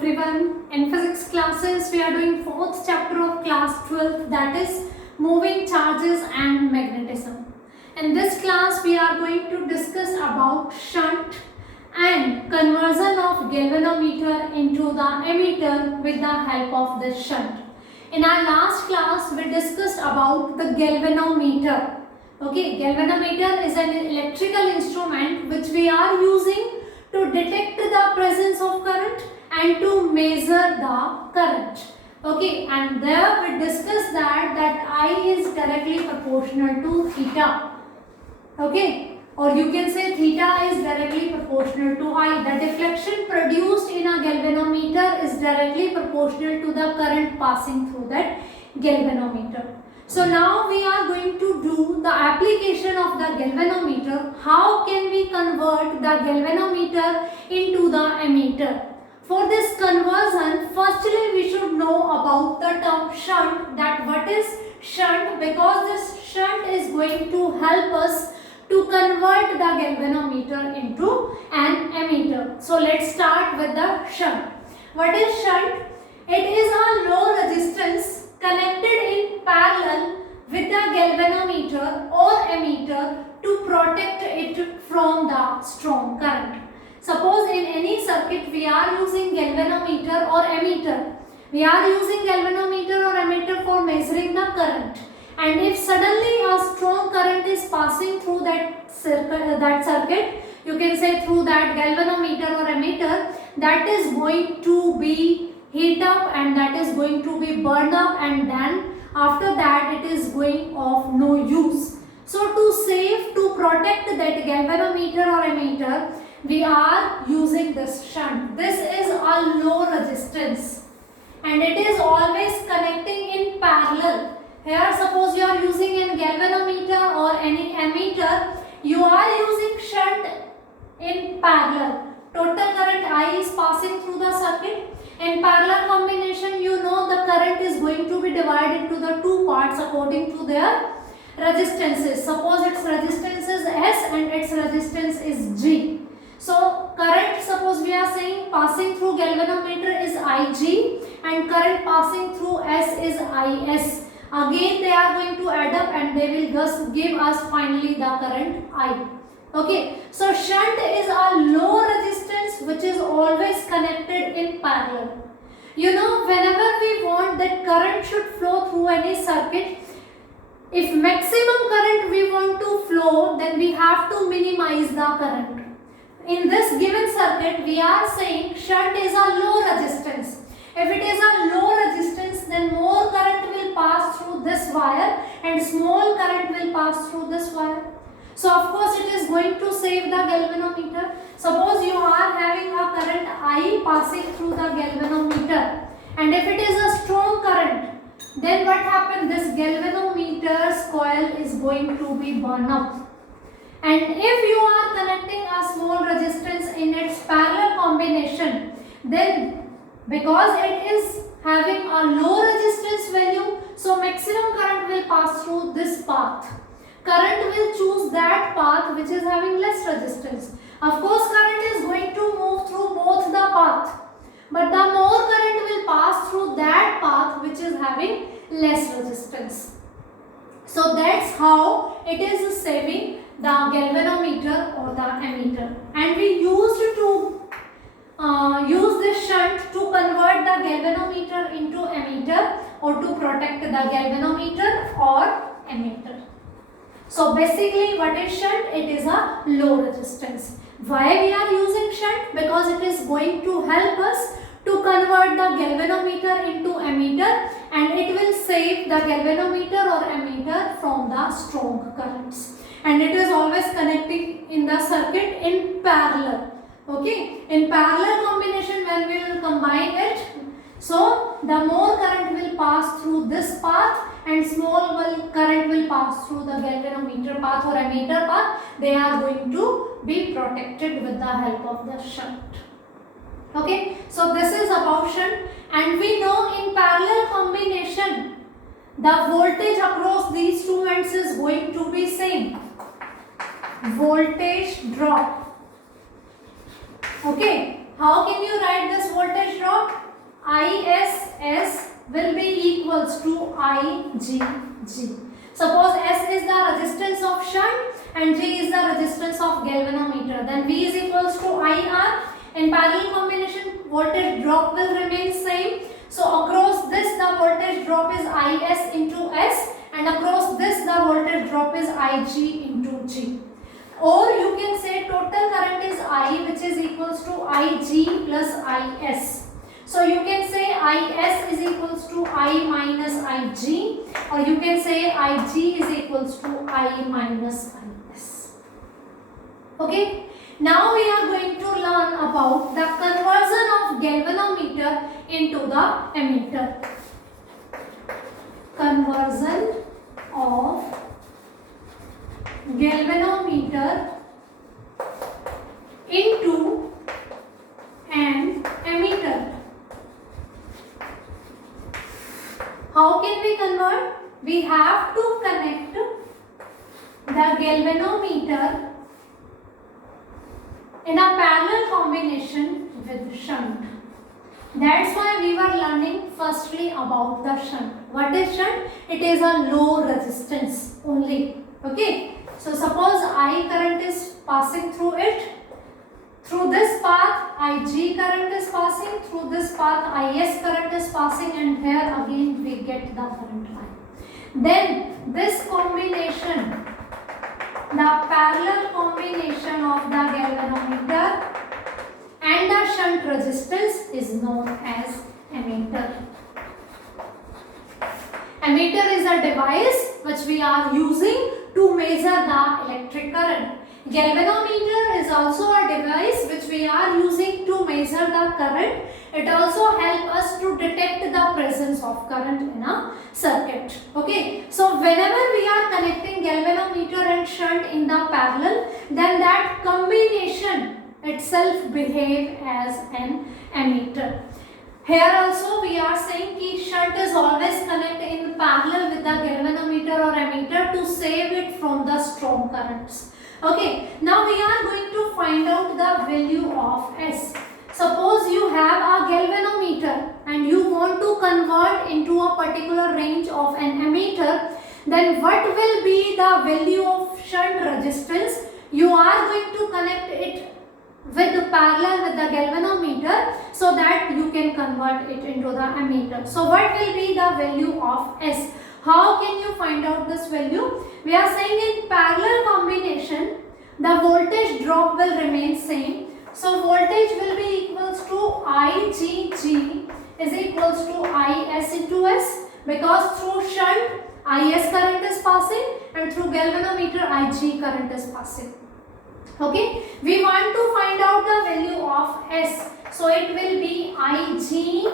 everyone. In physics classes, we are doing fourth chapter of class 12, that is moving charges and magnetism. In this class, we are going to discuss about shunt and conversion of galvanometer into the ammeter with the help of the shunt. In our last class, we discussed about the galvanometer. Okay, galvanometer is an electrical instrument which we are using to detect the presence of current and to measure the current. Okay, and there we discussed that I is directly proportional to theta. Okay, or you can say theta is directly proportional to I. The deflection produced in a galvanometer is directly proportional to the current passing through that galvanometer. So now we are going to do the application of the galvanometer. How can we convert the galvanometer into the ammeter? For this conversion, firstly we should know about the term shunt, that what is shunt, because this shunt is going to help us to convert the galvanometer into an ammeter. So let's start with the shunt. What is shunt? It is a low resistance connected in parallel with the galvanometer or ammeter to protect it from the strong current. Suppose in any circuit we are using galvanometer or ammeter. We are using galvanometer or ammeter for measuring the current. And if suddenly a strong current is passing through that circuit, you can say through that galvanometer or ammeter, that is going to be heat up and that is going to be burned up, and then after that it is going of no use. So to protect that galvanometer or ammeter, we are using this shunt. This is a low resistance and it is always connecting in parallel. Here suppose you are using a galvanometer or any ammeter, you are using shunt in parallel. Total current I is passing through the circuit. In parallel combination, you know the current is going to be divided into the two parts according to their resistances. Suppose its resistance is S and its resistance is G. So current, suppose we are saying passing through galvanometer is Ig and current passing through S is Is. Again they are going to add up and they will just give us finally the current I. Okay, so shunt is a low resistance which is always connected in parallel. You know, whenever we want that current should flow through any circuit, if maximum current we want to flow, then we have to minimize the current. In this given circuit, we are saying shunt is a low resistance. If it is a low resistance, then more current will pass through this wire and small current will pass through this wire. So of course it is going to save the galvanometer. Suppose you are having a current I passing through the galvanometer, and if it is a strong current, then what happens? This galvanometer's coil is going to be burned up. And if you are connecting a small resistance in its parallel combination, then because it is having a low resistance value, so maximum current will pass through this path. Current will choose that path which is having less resistance. Of course, current is going to move through both the path, but the more current will pass through that path which is having less resistance. So that's how it is saving the galvanometer or the ammeter. And we used to use this shunt to convert the galvanometer into ammeter or to protect the galvanometer or ammeter. So basically what is shunt? It is a low resistance. Why we are using shunt? Because it is going to help us to convert the galvanometer into ammeter, and it will save the galvanometer or ammeter from the strong currents. And it is always connecting in the circuit in parallel. Okay, in parallel combination when we will combine it, so the more current will pass through this path and small current will pass through the galvanometer path or ammeter path. They are going to be protected with the help of the shunt. Okay, so this is about shunt, and we know in parallel combination the voltage across these two ends is going to be same. Voltage drop. Okay, how can you write this voltage drop? ISS will be equals to IgG. Suppose S is the resistance of shunt and G is the resistance of galvanometer. Then V is equals to IR. In parallel combination, voltage drop will remain same. So across this the voltage drop is Is into S, and across this the voltage drop is Ig into G. Or you can say total current is I, which is equals to Ig plus Is. So you can say Is is equals to I minus Ig, or you can say Ig is equals to I minus Is. Okay. Now we are going to learn about the conversion of galvanometer into the ammeter. Conversion of galvanometer into an ammeter. How can we convert? We have to connect the galvanometer in a parallel combination with shunt. That's why we were learning firstly about the shunt. What is shunt? It is a low resistance only. Okay. So suppose I current is passing through it. Through this path Ig current is passing. Through this path Is current is passing, and here again we get the current I. Then this combination, the parallel combination of the galvanometer and the shunt resistance is known as ammeter. Ammeter is a device which we are using to measure the electric current. Galvanometer is also a device which we are using to measure the current. It also helps us to detect the presence of current in a circuit. Okay. So whenever we are connecting galvanometer and shunt in the parallel, then that combination itself behave as an ammeter. Here also we are saying that shunt is always connected in parallel with the galvanometer or ammeter to save it from the strong currents. Okay, now we are going to find out the value of S. Suppose you have a galvanometer and you want to convert into a particular range of an ammeter, then what will be the value of shunt resistance? You are going to connect it with parallel with the galvanometer so that you can convert it into the ammeter. So what will be the value of S? How can you find out this value? We are saying in parallel combination, the voltage drop will remain same. So voltage will be equals to IgG is equals to Is into S, because through shunt Is current is passing and through galvanometer Ig current is passing. Okay, we want to find out the value of S. So it will be IgG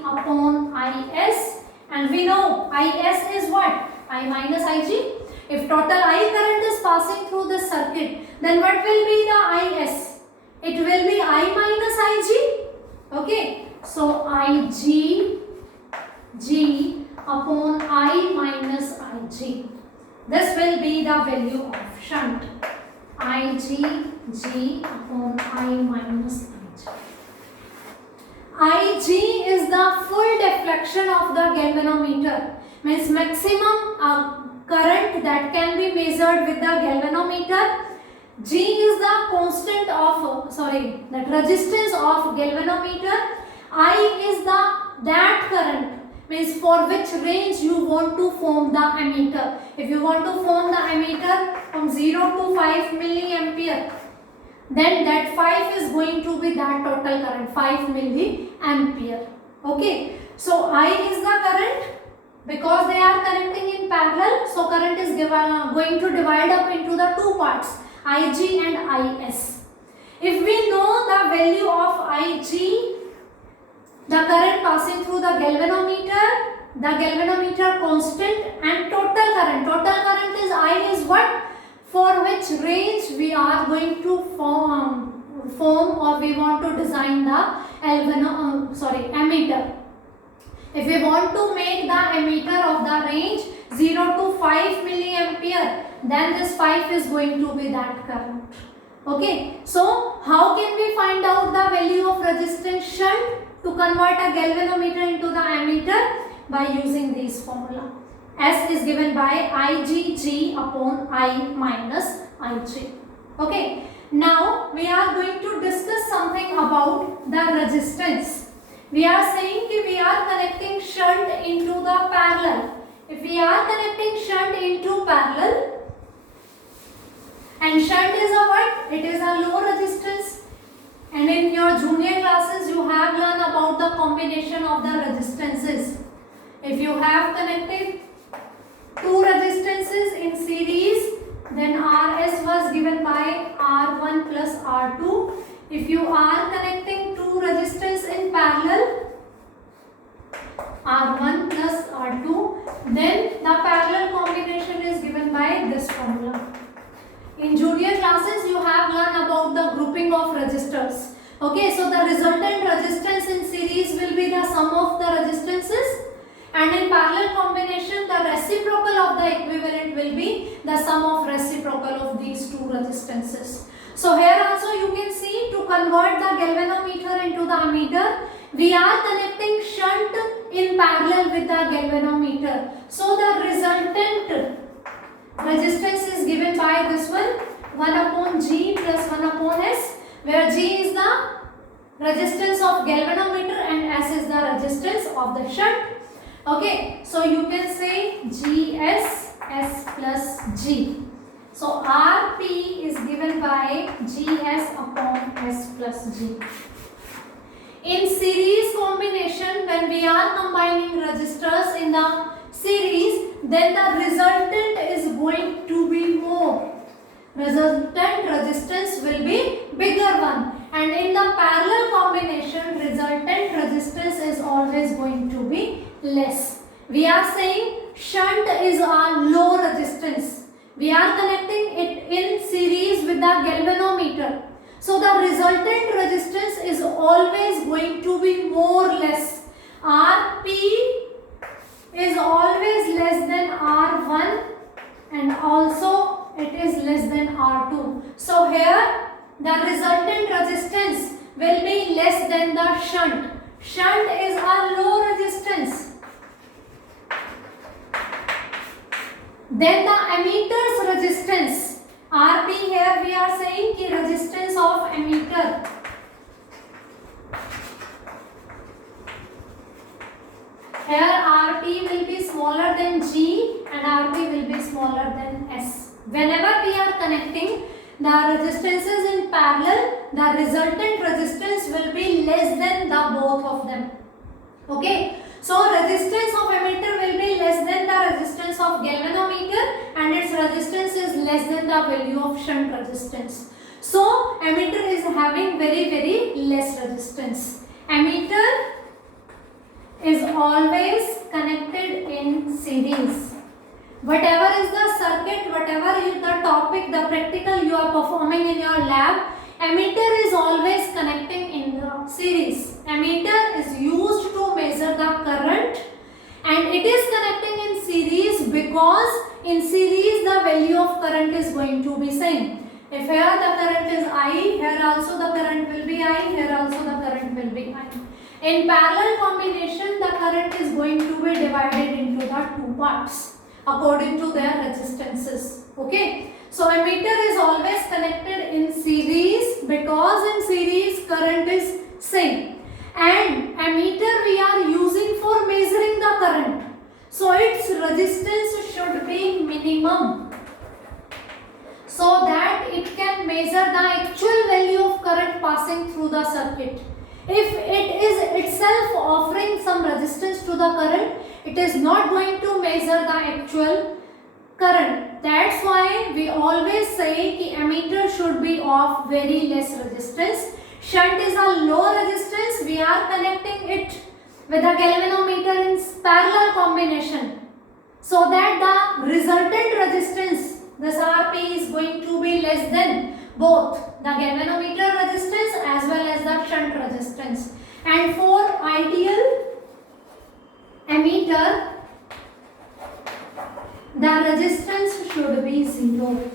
upon Is, and we know Is is what? I minus Ig. If total I current is passing through this circuit, then what will be the Is? It will be I minus Ig. Okay, so IgG upon I minus Ig. This will be the value of shunt. IgG upon I minus Ig. Ig is the full deflection of the galvanometer, means maximum current that can be measured with the galvanometer. G is the constant of that resistance of galvanometer. I is that current, means for which range you want to form the ammeter. If you want to form the ammeter from 0 to 5 milliampere, then that 5 is going to be that total current, 5 milliampere. Okay, so I is the current. Because they are connecting in parallel, so current is going to divide up into the two parts, Ig and Is. If we know the value of Ig, the current passing through the galvanometer constant, and total current is I is what? For which range we are going to form or we want to design the ammeter. If we want to make the ammeter of the range 0 to 5 milliampere, then this 5 is going to be that current. Okay, so how can we find out the value of resistance shunt? to convert a galvanometer into the ammeter by using this formula. S is given by IgG upon I minus Ig. Okay. Now we are going to discuss something about the resistance. We are saying that we are connecting shunt into the parallel. If we are connecting shunt into parallel, and shunt is a what? It is a low resistance. And in your junior classes, you have learned about the combination of the resistances. If you have connected two resistances in series, then Rs was given by R1 plus R2. If you are connecting two resistors in parallel, R1 plus R2, then the parallel combination is given by this formula. In junior classes, you have learned about the grouping of resistors. Okay, so the resultant resistance in series will be the sum of the resistances, and in parallel combination, the reciprocal of the equivalent will be the sum of reciprocal of these two resistances. So here also you can see, to convert the galvanometer into the ammeter, we are connecting shunt in parallel with the galvanometer. So the resultant resistance is given by this one, 1 upon G plus 1 upon S, where G is the resistance of galvanometer and S is the resistance of the shunt. Okay, so you can say GS S plus G. So Rp is given by GS upon S plus G. In series combination, when we are combining resistors in the series, then the resultant is going to be more. Resultant resistance will be bigger one. And in the parallel combination, resultant resistance is always going to be less. We are saying shunt is a low resistance. We are connecting it in series with the galvanometer. So the resultant resistance is always going to be more less. Rp is always less than R1 and also it is less than R2. So here the resultant resistance will be less than the shunt. Shunt is a low resistance. Then the ammeter's resistance. Rp here we are saying the resistance of ammeter. Here Rp will be smaller than G and Rp will be smaller than S. Whenever we are connecting the resistances in parallel, the resultant resistance will be less than the both of them. Okay. So resistance of ammeter will be less than the resistance of galvanometer and its resistance is less than the value of shunt resistance. So ammeter is having very less resistance. Ammeter is always connected in series. Whatever is the circuit, whatever is the topic, the practical you are performing in your lab, ammeter is always connecting in the series. Ammeter is used to measure the current and it is connecting in series because in series the value of current is going to be same. If here the current is I, here also the current will be I, here also the current will be I. In parallel combination, the current is going to be divided into the two parts according to their resistances. Okay. So ammeter is always connected in series because in series current is same. And ammeter we are using for measuring the current. So its resistance should be minimum so that it can measure the actual value of current passing through the circuit. If it is itself offering some resistance to the current, it is not going to measure the actual current. That's why we always say that ammeter should be of very less resistance. Shunt is a low resistance. We are connecting it with a galvanometer in parallel combination so that the resultant resistance, this Rp, is going to be less than both the galvanometer resistance as well as the shunt resistance. And for ideal ammeter, the resistance should be 0.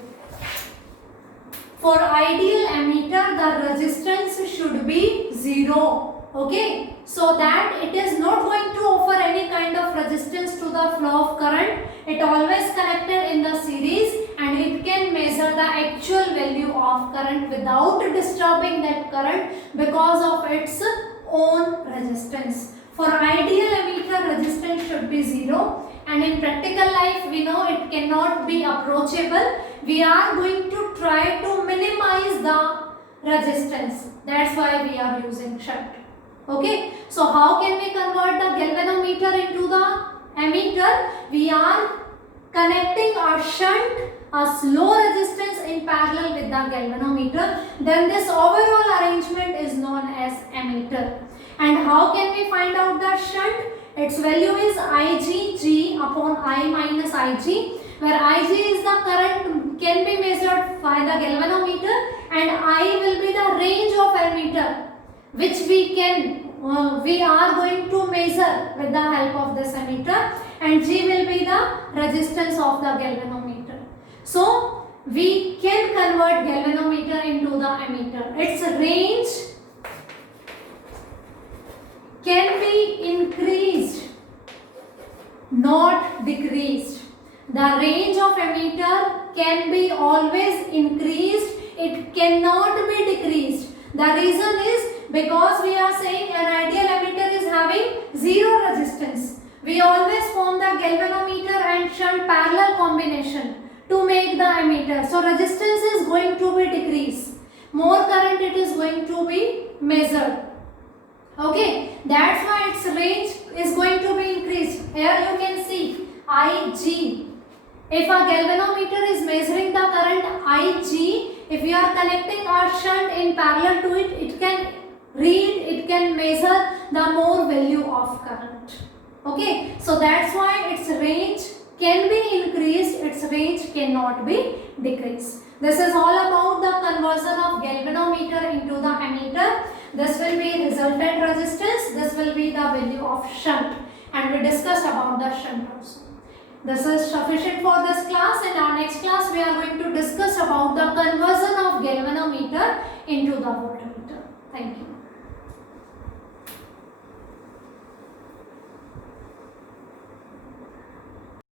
For ideal ammeter, the resistance should be 0. Okay. so that it is not going to offer any kind of resistance to the flow of current. It always connected in the series and it can measure the actual value of current without disturbing that current because of its own resistance. For ideal emitter, resistance should be 0, and in practical life we know it cannot be approachable. We are going to try to minimize the resistance. That's why we are using shunt. Okay, so how can we convert the galvanometer into the emitter? We are connecting a shunt, a slow resistance in parallel with the galvanometer. Then this overall arrangement is known as emitter. And how can we find out the shunt? Its value is Ig upon I minus Ig, where Ig is the current can be measured by the galvanometer and I will be the range of emitter which we are going to measure with the help of this emitter, and G will be the resistance of the galvanometer. So we can convert galvanometer into the emitter. Its range can be increased, not decreased. The range of emitter can be always increased, it cannot be decreased. The reason is because we are saying an ideal emitter is having 0 resistance. We always form the galvanometer and shunt parallel combination to make the emitter. So resistance is going to be decreased. More current it is going to be measured. Okay, that's why its range is going to be increased. Here you can see Ig. If a galvanometer is measuring the current Ig, if you are connecting a shunt in parallel to it, it can read, it can measure the more value of current. Okay, so that's why its range can be increased, its range cannot be decreased. This is all about the conversion of galvanometer into the emitter. This will be resultant resistance, this will be the value of shunt, and we discussed about the shunt also. This is sufficient for this class. In our next class we are going to discuss about the conversion of galvanometer into the voltmeter. Thank you.